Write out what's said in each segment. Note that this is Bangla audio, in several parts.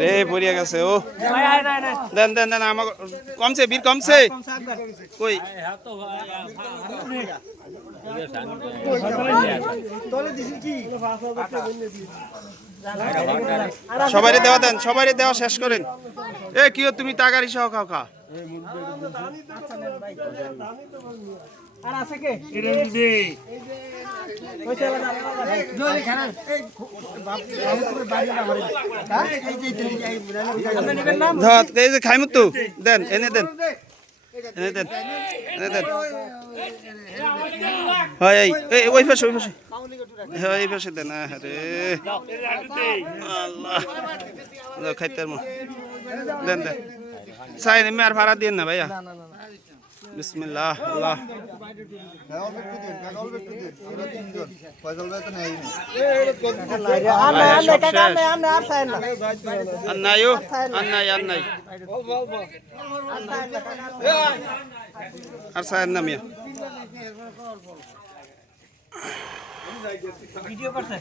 রে পড়িয়া গেছে ও দেন দেন দেন আমার কমছে বীর কমছে কই সবাই দেওয়া দেন সবাই দেওয়া শেষ করেন এ কি তুমি তাগারি সহ খাও খা আর আছে কে খাইমু তো দেন এনে দেন এনে দেন এনে দেন হয় ওই পাশে হ্যাঁ এই পাশে দেন আরে আল্লাহ খাইতে দেন দেন চাই নেমে আর ভাড়া দিন না ভাইয়া বিসমিল্লাহ আল্লাহ আর সায়ের না মিয়া ভিডিও করছে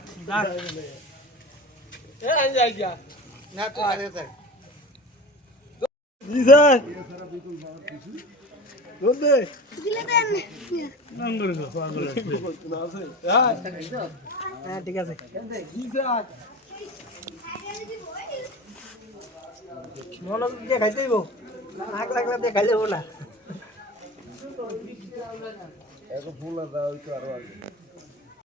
ঠিক আছে খাইতে আগ লাগলা দিয়ে খাইলে না